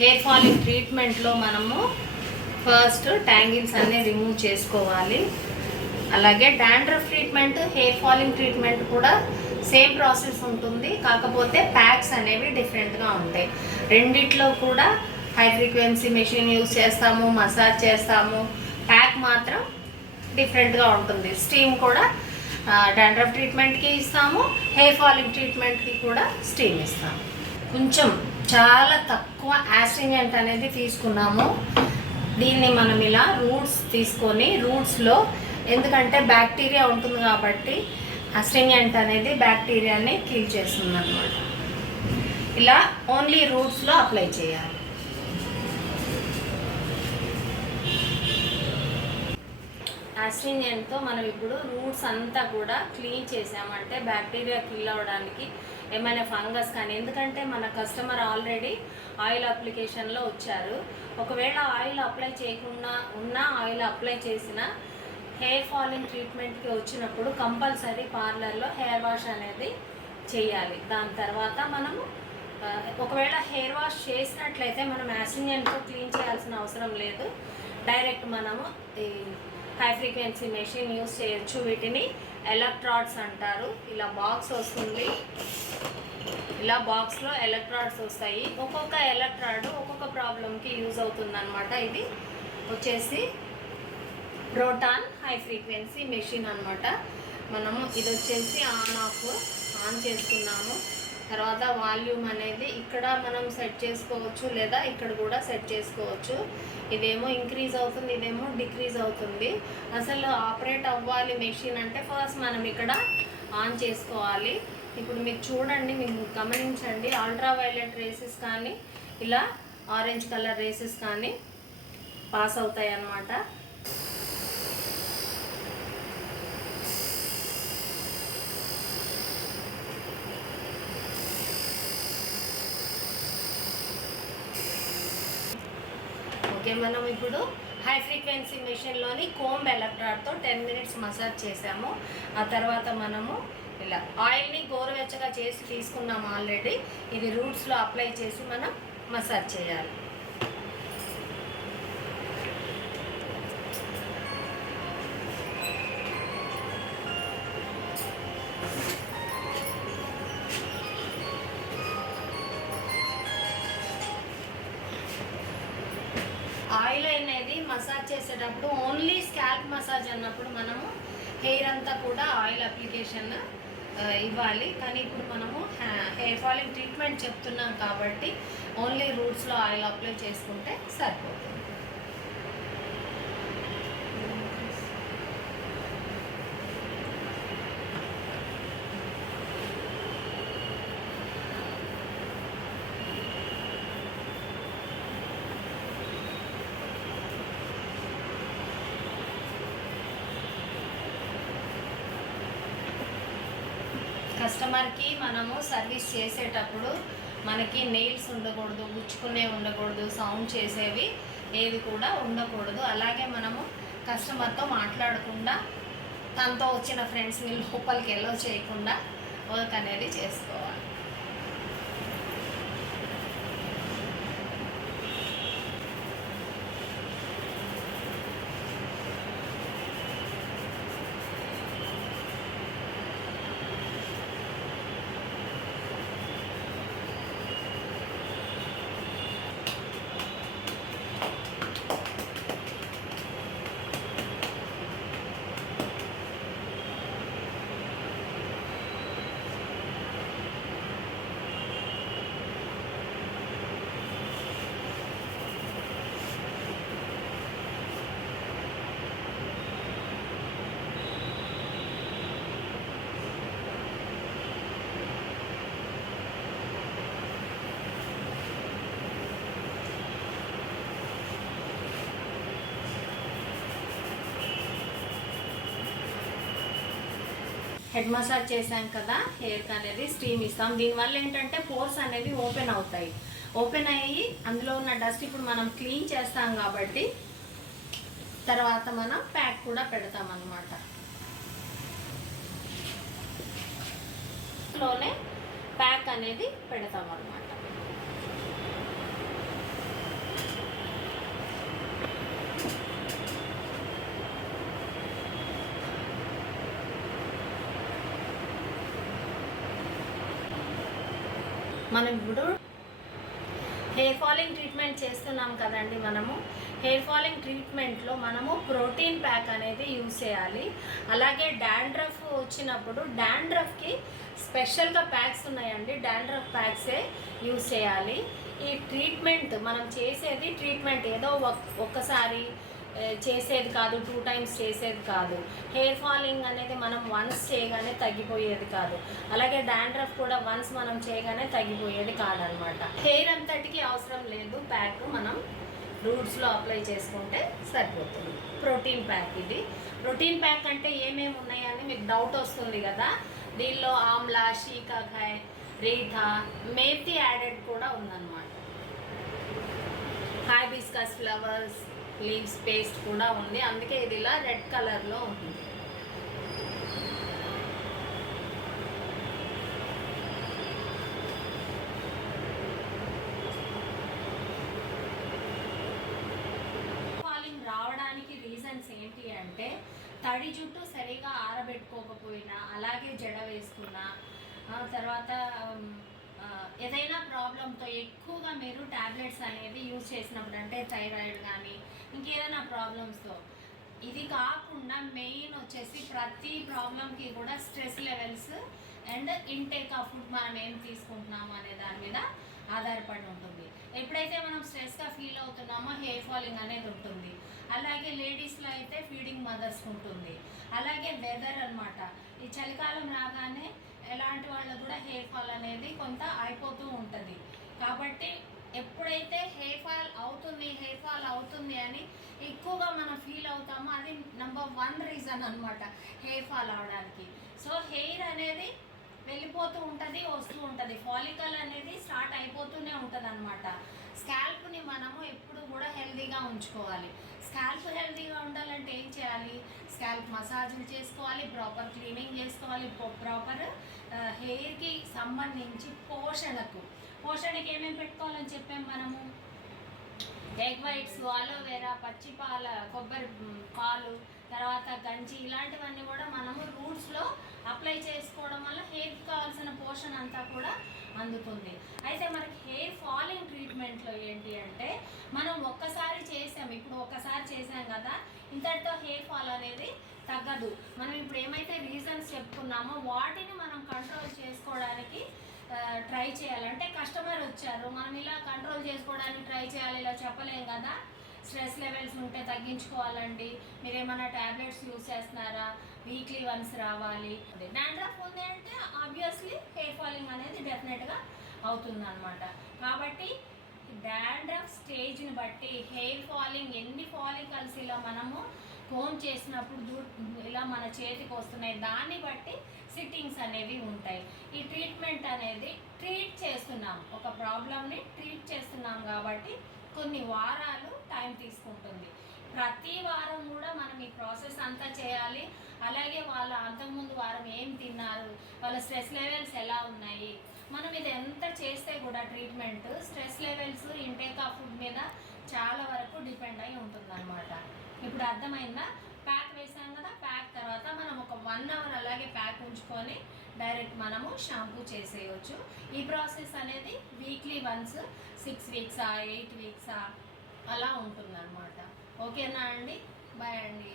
Hair falling ట్రీట్మెంట్లో మనము first tangles అన్నీ remove చేసుకోవాలి. అలాగే dandruff treatment, hair falling treatment కూడా సేమ్ ప్రాసెస్ ఉంటుంది. కాకపోతే ప్యాక్స్ అనేవి డిఫరెంట్గా ఉంటాయి. రెండిట్లో కూడా హై ఫ్రీక్వెన్సీ మెషిన్ యూజ్ చేస్తాము, మసాజ్ చేస్తాము. ప్యాక్ మాత్రం డిఫరెంట్గా ఉంటుంది. స్టీమ్ కూడా డాండ్రఫ్ ట్రీట్మెంట్కి ఇస్తాము, హెయిర్ ఫాలింగ్ ట్రీట్మెంట్కి కూడా స్టీమ్ ఇస్తాము. కొంచెం చాలా తక్కువ యాస్ట్రింజెంట్ అనేది తీసుకున్నాము. దీన్ని మనం ఇలా రూట్స్ తీసుకొని, రూట్స్లో ఎందుకంటే బ్యాక్టీరియా ఉంటుంది కాబట్టి యాస్ట్రింజెంట్ అనేది బ్యాక్టీరియాని కిల్ చేస్తుంది అన్నమాట. ఇలా ఓన్లీ రూట్స్లో అప్లై చేయాలి. యాస్ట్రింజెంట్తో మనం ఇప్పుడు రూట్స్ అంతా కూడా క్లీన్ చేసామంటే బ్యాక్టీరియా కిల్ అవ్వడానికి, ఏమైనా ఫంగస్ కానీ, ఎందుకంటే మన కస్టమర్ ఆల్రెడీ ఆయిల్ అప్లికేషన్లో వచ్చారు. ఒకవేళ ఆయిల్ అప్లై చేయకుండా ఉన్న ఆయిల్ అప్లై చేసిన హెయిర్ ఫాలింగ్ ట్రీట్మెంట్కి వచ్చినప్పుడు కంపల్సరీ పార్లర్లో హెయిర్ వాష్ అనేది చేయాలి. దాని తర్వాత మనము ఒకవేళ హెయిర్ వాష్ చేసినట్లయితే మనం యాస్ట్రింజెంట్తో క్లీన్ చేయాల్సిన అవసరం లేదు. డైరెక్ట్ మనము ఈ హై ఫ్రీక్వెన్సీ మెషిన్ యూస్ చేయొచ్చు. వీటిని ఎలక్ట్రాడ్స్ అంటారు. ఇలా బాక్స్ వస్తుంది. ఇలా బాక్స్లో ఎలక్ట్రాడ్స్ వస్తాయి. ఒక్కొక్క ఎలక్ట్రాడ్ ఒక్కొక్క ప్రాబ్లంకి యూజ్ అవుతుంది అనమాట. ఇది వచ్చేసి ప్రోటాన్ హై ఫ్రీక్వెన్సీ మెషిన్ అనమాట. మనము ఇది వచ్చేసి ఆన్ చేసుకున్నాము. తర్వాత వాల్యూమ్ అనేది ఇక్కడ మనం సెట్ చేసుకోవచ్చు, లేదా ఇక్కడ కూడా సెట్ చేసుకోవచ్చు. ఇదేమో ఇంక్రీజ్ అవుతుంది, ఇదేమో డిక్రీజ్ అవుతుంది. అసలు ఆపరేట్ అవ్వాలి మెషిన్ అంటే ఫస్ట్ మనం ఇక్కడ ఆన్ చేసుకోవాలి. ఇప్పుడు మీరు చూడండి, మీరు గమనించండి, అల్ట్రా వైలెట్ రేసెస్ కానీ ఇలా ఆరెంజ్ కలర్ రేసెస్ కానీ పాస్ అవుతాయి అన్నమాట. ఓకే, మనం ఇప్పుడు హై ఫ్రీక్వెన్సీ మెషిన్లోని కోంబ్ ఎలక్ట్రాడ్తో 10 మినిట్స్ మసాజ్ చేసాము. ఆ తర్వాత మనము ఇలా ఆయిల్ని గోరువెచ్చగా చేసి తీసుకున్నాము ఆల్రెడీ. ఇది రూట్స్లో అప్లై చేసి మనం మసాజ్ చేయాలి. ఆయిల్ అనేది మసాజ్ చేసేటప్పుడు ఓన్లీ స్కాల్ప్ మసాజ్ అన్నప్పుడు మనము హెయిర్ అంతా కూడా ఆయిల్ అప్లికేషన్ ఇవ్వాలి. కానీ ఇప్పుడు మనము హెయిర్ ఫాలింగ్ ట్రీట్మెంట్ చెప్తున్నాం కాబట్టి ఓన్లీ రూట్స్లో ఆయిల్ అప్లై చేసుకుంటే సరిపోతుంది. కస్టమర్కి మనము సర్వీస్ చేసేటప్పుడు మనకి నెయిల్స్ ఉండకూడదు, గుచ్చుకునే ఉండకూడదు, సౌండ్ చేసేవి ఏవి కూడా ఉండకూడదు. అలాగే మనము కస్టమర్తో మాట్లాడకుండా, తనతో వచ్చిన ఫ్రెండ్స్ని లోపలికి ఎలో చేయకుండా వర్క్ అనేది చేసుకోవాలి. హెడ్ మసాజ్ చేసాం కదా, హెయిర్కి అనేది స్టీమ్ ఇస్తాం. దీనివల్ల ఏంటంటే పోర్స్ అనేవి ఓపెన్ అవుతాయి. ఓపెన్ అయ్యి అందులో ఉన్న డస్ట్ ఇప్పుడు మనం క్లీన్ చేస్తాం కాబట్టి తర్వాత మనం ప్యాక్ కూడా పెడతాం అన్నమాట. లోనే ప్యాక్ అనేది పెడతాం అన్నమాట. మనం ఇప్పుడు హెయిర్ ఫాలింగ్ ట్రీట్మెంట్ చేస్తున్నాం కదండి. మనము హెయిర్ ఫాలింగ్ ట్రీట్మెంట్లో మనము ప్రోటీన్ ప్యాక్ అనేది యూజ్ చేయాలి. అలాగే డాండ్రఫ్ వచ్చినప్పుడు డాండ్రఫ్కి స్పెషల్గా ప్యాక్స్ ఉన్నాయండి, డాండ్రఫ్ ప్యాక్సే యూజ్ చేయాలి. ఈ ట్రీట్మెంట్ మనం చేసేది ట్రీట్మెంట్ ఏదో ఒక్కసారి చేసేది కాదు, 2 టైమ్స్ చేసేది కాదు. హెయిర్ ఫాలింగ్ అనేది మనం వన్స్ చేయగానే తగ్గిపోయేది కాదు. అలాగే డాండ్రఫ్ కూడా వన్స్ మనం చేయగానే తగ్గిపోయేది కాదనమాట. హెయిర్ అంతటికి అవసరం లేదు ప్యాక్, మనం రూట్స్లో అప్లై చేసుకుంటే సరిపోతుంది. ప్రోటీన్ ప్యాక్ ఇది. ప్రోటీన్ ప్యాక్ అంటే ఏమేమి ఉన్నాయని మీకు డౌట్ వస్తుంది కదా. దీనిలో ఆమ్లా, షీకాకాయ్, రీఠా, మేతి యాడెడ్ కూడా ఉందన్నమాట. హైబిస్కస్ ఫ్లవర్స్ లీవ్స్ పేస్ట్ కూడా ఉంది, అందుకే ఇది ఇలా రెడ్ కలర్లో ఉంటుంది. ఫాలింగ్ రావడానికి రీజన్స్ ఏంటి అంటే తడి జుట్టు సరిగా ఆరబెట్టుకోకపోయినా, అలాగే జడ వేసుకున్నా, తర్వాత ఏదైనా ప్రాబ్లంతో ఎక్కువగా మీరు ట్యాబ్లెట్స్ అనేది యూజ్ చేసినప్పుడు, అంటే థైరాయిడ్ కానీ ఇంకేదైనా ప్రాబ్లమ్స్తో. ఇది కాకుండా మెయిన్ వచ్చేసి ప్రతి ప్రాబ్లంకి కూడా stress levels and intake of food మనం ఏం తీసుకుంటున్నాము అనే దాని మీద ఆధారపడి ఉంటుంది. ఎప్పుడైతే మనం స్ట్రెస్గా ఫీల్ అవుతున్నామో హెయిర్ ఫాలింగ్ అనేది ఉంటుంది. అలాగే లేడీస్లో అయితే ఫీడింగ్ మదర్స్ ఉంటుంది. అలాగే వెదర్ అనమాట, ఈ చలికాలం రాగానే ఎలాంటి వాళ్ళకు కూడా హెయిర్ ఫాల్ అనేది కొంత అయిపోతూ ఉంటుంది. కాబట్టి ఎప్పుడైతే హెయిర్ ఫాల్ అవుతుంది అని ఎక్కువగా మనం ఫీల్ అవుతామో అది నెంబర్ 1 రీజన్ అనమాట హెయిర్ ఫాల్ అవడానికి. సో హెయిర్ అనేది వెళ్ళిపోతూ ఉంటుంది, వస్తూ ఉంటుంది. ఫాలికల్ అనేది స్టార్ట్ అయిపోతూనే ఉంటుంది అనమాట. స్కాల్ప్ని మనము ఎప్పుడు కూడా హెల్తీగా ఉంచుకోవాలి. స్కాల్ప్ హెల్తీగా ఉండాలంటే ఏం చేయాలి? స్కాల్ప్ మసాజ్లు చేసుకోవాలి, ప్రాపర్ క్లీనింగ్ చేసుకోవాలి, ప్రాపర్ హెయిర్కి సంబంధించి పోషణకి ఏమేమి పెట్టుకోవాలని చెప్పాం మనము. ఎగ్ వైట్స్, అలోవెరా, పచ్చి కొబ్బరి పాలు, తర్వాత గంజి, ఇలాంటివన్నీ కూడా మనము రూట్స్లో అప్లై చేసుకోవడం వల్ల హెయిర్కి కావాల్సిన పోషణ అంతా కూడా అందుతుంది. అయితే మనకి హెయిర్ ఫాలింగ్ ట్రీట్మెంట్లో ఏంటి అంటే మనం ఒక్కసారి చేసాం కదా, ఇంతటితో హెయిర్ ఫాల్ అనేది తగ్గదు. మనం ఇప్పుడు ఏమైతే రీజన్స్ చెప్పుకున్నామో వాటిని మనం కంట్రోల్ చేసుకోవడానికి ట్రై చేయాలంటే కస్టమర్ వచ్చారు, మనం ఇలా కంట్రోల్ చేసుకోవడానికి ట్రై చేయాలి ఇలా చెప్పలేం కదా. స్ట్రెస్ లెవెల్స్ ఉంటే తగ్గించుకోవాలండి, మీరు ఏమైనా ట్యాబ్లెట్స్ యూజ్ చేస్తున్నారా, వీక్లీ వన్స్ రావాలి. డాండ్రఫ్ ఉంది అంటే ఆబ్వియస్లీ హెయిర్ ఫాలింగ్ అనేది డెఫినెట్గా అవుతుంది అనమాట. కాబట్టి డాండ్రఫ్ స్టేజ్ని బట్టి హెయిర్ ఫాలింగ్ ఎన్ని ఫాలికల్స్ ఇలా మనము కోమ్ చేసినప్పుడు ఇలా మన చేతికి వస్తున్నాయి, దాన్ని బట్టి సిట్టింగ్స్ అనేవి ఉంటాయి. ఈ ట్రీట్మెంట్ అనేది ఒక ప్రాబ్లమ్ని ట్రీట్ చేస్తున్నాం కాబట్టి కొన్ని వారాలు టైం తీసుకుంటుంది. ప్రతి వారం కూడా మనం ఈ ప్రాసెస్ అంతా చేయాలి. అలాగే వాళ్ళ అంతకుముందు వారం ఏం తిన్నారు, వాళ్ళ స్ట్రెస్ లెవెల్స్ ఎలా ఉన్నాయి, మనం ఇది ఎంత చేస్తే కూడా treatment stress levels, intake of food మీద చాలా వరకు డిపెండ్ అయి ఉంటుందన్నమాట. ఇప్పుడు అర్థమైందా? ప్యాక్ వేసాం కదా, ప్యాక్ తర్వాత మనం ఒక 1 అవర్ అలాగే ప్యాక్ ఉంచుకొని డైరెక్ట్ మనము షాంపూ చేసేయచ్చు. ఈ ప్రాసెస్ అనేది వీక్లీ వన్స్ 6 వీక్సా 8 వీక్సా అలా ఉంటుందన్నమాట. ఓకేనా అండి? బాయ్ అండి.